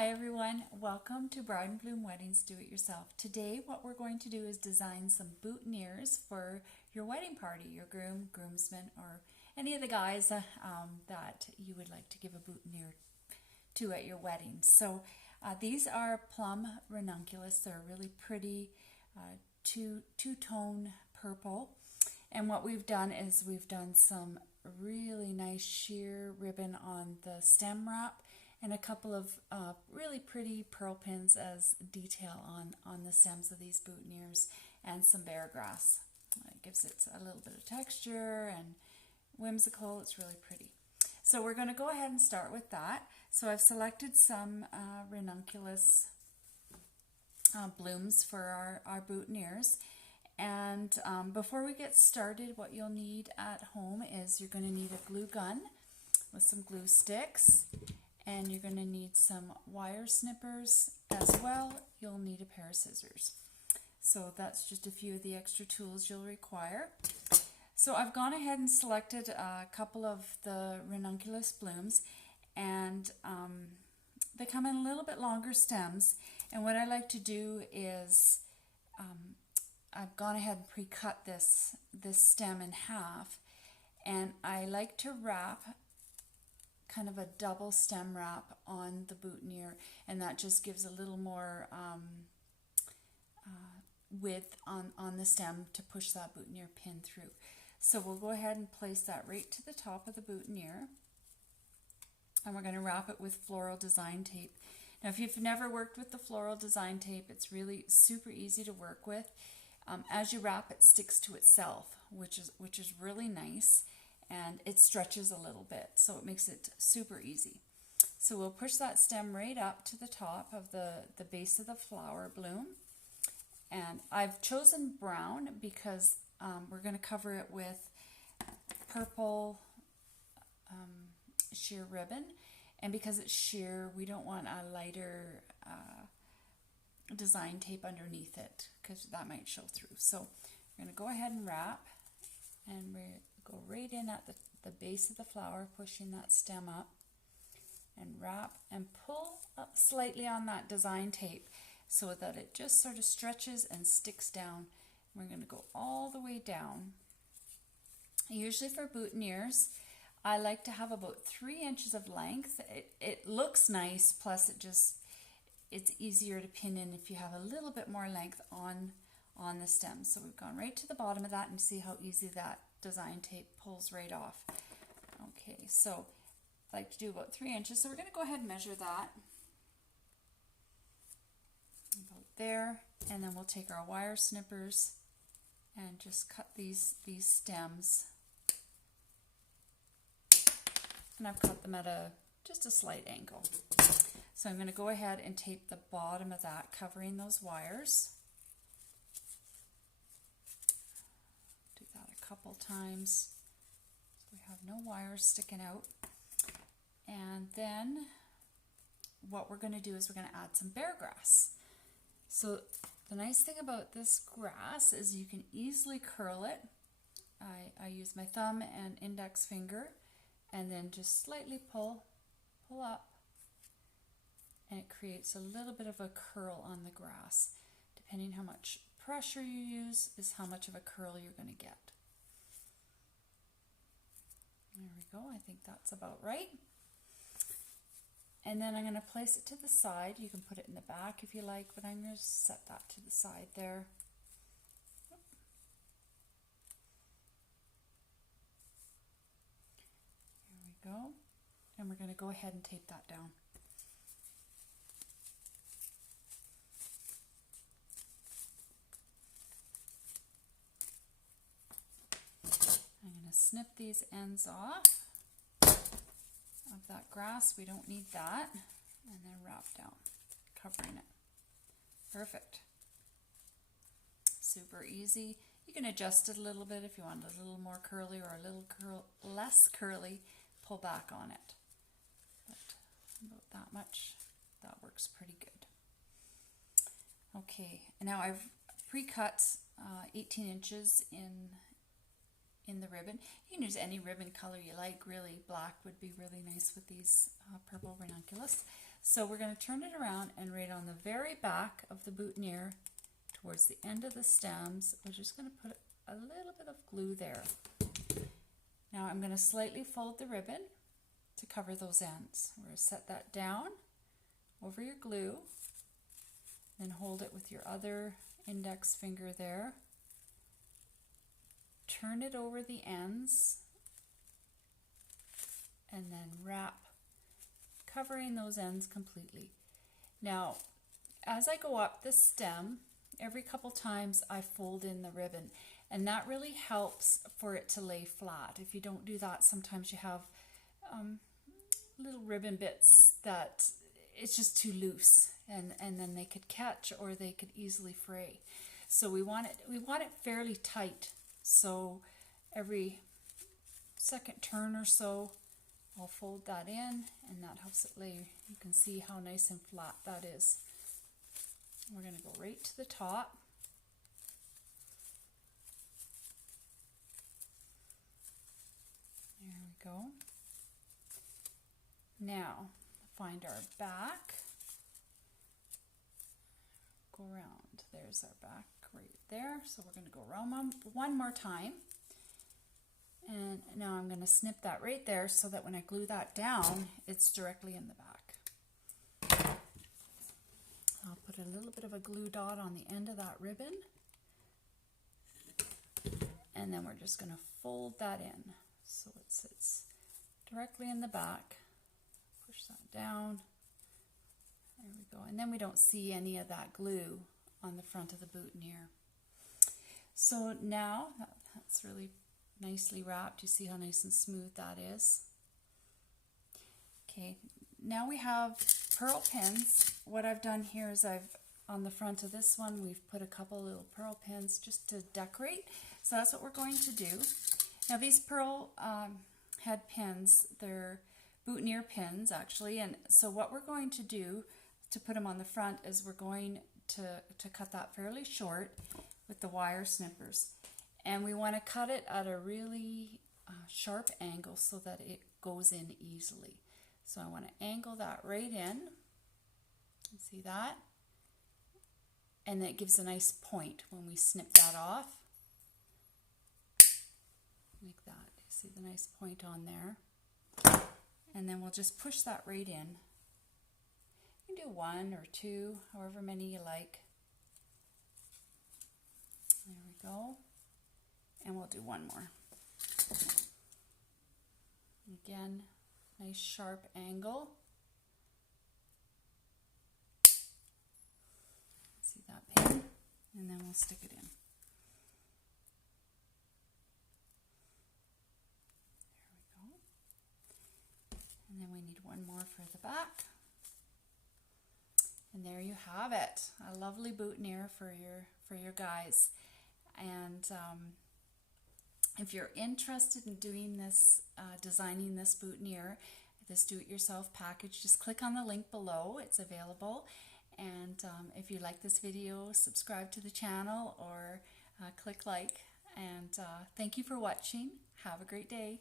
Hi everyone, welcome to Bride and Bloom Weddings Do It Yourself. Today what we're going to do is design some boutonnieres for your wedding party, your groom, groomsmen, or any of the guys that you would like to give a boutonniere to at your wedding. So these are Plum ranunculus. They're really pretty two-tone purple. And what we've done is we've done some really nice sheer ribbon on the stem wrap and a couple of really pretty pearl pins as detail on the stems of these boutonnieres, and some bear grass. It gives it a little bit of texture and whimsical. It's really pretty. So we're going to go ahead and start with that. So I've selected some ranunculus blooms for our boutonnieres. And before we get started, what you'll need at home is you're going to need a glue gun with some glue sticks, and you're going to need some wire snippers as well. You'll need a pair of scissors. So that's just a few of the extra tools you'll require. So I've gone ahead and selected a couple of the ranunculus blooms, and they come in a little bit longer stems. And what I like to do is I've gone ahead and pre-cut this stem in half, and I like to wrap kind of a double stem wrap on the boutonniere, and that just gives a little more width on the stem to push that boutonniere pin through. So we'll go ahead and place that right to the top of the boutonniere, and we're going to wrap it with floral design tape. Now, if you've never worked with the floral design tape, it's really super easy to work with. As you wrap, it sticks to itself, which is really nice, and it stretches a little bit, so it makes it super easy. So we'll push that stem right up to the top of the base of the flower bloom, and I've chosen brown because we're going to cover it with purple sheer ribbon, and because it's sheer, we don't want a lighter design tape underneath it because that might show through. So we're going to go ahead and wrap, and we go right in at the base of the flower, pushing that stem up, and wrap and pull up slightly on that design tape so that it just sort of stretches and sticks down. We're going to go all the way down. Usually for boutonnieres, I like to have about 3 inches of length. It looks nice, plus it's easier to pin in if you have a little bit more length on the stem. So we've gone right to the bottom of that, and see how easy that design tape pulls right off. Okay, so I like to do about 3 inches. So we're going to go ahead and measure that about there, and then we'll take our wire snippers and just cut these stems. And I've cut them at just a slight angle. So I'm going to go ahead and tape the bottom of that, covering those wires. Do that a couple times so we have no wires sticking out. And then what we're going to do is we're going to add some bear grass. So the nice thing about this grass is you can easily curl it. I use my thumb and index finger, and then just slightly pull up, and it creates a little bit of a curl on the grass. Depending how much pressure you use is how much of a curl you're going to get. There we go. I think that's about right. And then I'm going to place it to the side. You can put it in the back if you like, but I'm going to set that to the side there. Here we go. And we're going to go ahead and tape that down. I'm going to snip these ends off of that grass. We don't need that. And then wrap down, covering it. Perfect. Super easy. You can adjust it a little bit if you want it a little more curly or a little less curly. Pull back on it. But about that much, that works pretty good. Okay, and now I've pre-cut 18 inches in the ribbon. You can use any ribbon color you like, really. Black would be really nice with these purple ranunculus. So we're going to turn it around, and right on the very back of the boutonniere, towards the end of the stems, we're just going to put a little bit of glue there. Now I'm going to slightly fold the ribbon to cover those ends. We're going to set that down over your glue, then hold it with your other index finger there. Turn it over the ends and then wrap, covering those ends completely. Now, as I go up the stem, every couple times I fold in the ribbon, and that really helps for it to lay flat. If you don't do that, sometimes you have little ribbon bits that it's just too loose, and then they could catch or they could easily fray. So we want it fairly tight. So every second turn or so, I'll fold that in, and that helps it lay. You can see how nice and flat that is. We're going to go right to the top. There we go. Now, find our back. Go around. There's our back right there. So we're going to go around one more time. And now I'm going to snip that right there so that when I glue that down, it's directly in the back. I'll put a little bit of a glue dot on the end of that ribbon. And then we're just going to fold that in so it sits directly in the back. Push that down. There we go. And then we don't see any of that glue on the front of the boutonniere. So now that's really nicely wrapped. You see how nice and smooth that is. Okay, now we have pearl pins. What I've done here is on the front of this one, we've put a couple little pearl pins just to decorate. So that's what we're going to do. Now these pearl head pins, they're boutonniere pins actually, and so what we're going to do to put them on the front is we're going to cut that fairly short with the wire snippers. And we want to cut it at a really sharp angle so that it goes in easily. So I want to angle that right in. See that? And it gives a nice point when we snip that off. Like that. You see the nice point on there? And then we'll just push that right in. You can do one or two, however many you like. There we go. And we'll do one more. Again, nice sharp angle. See that pin? And then we'll stick it in. There we go. And then we need one more for the back. And there you have it. A lovely boutonniere for your guys. And if you're interested in doing this, designing this boutonniere, this do-it-yourself package, just click on the link below. It's available. And if you like this video, subscribe to the channel or click like. And thank you for watching. Have a great day.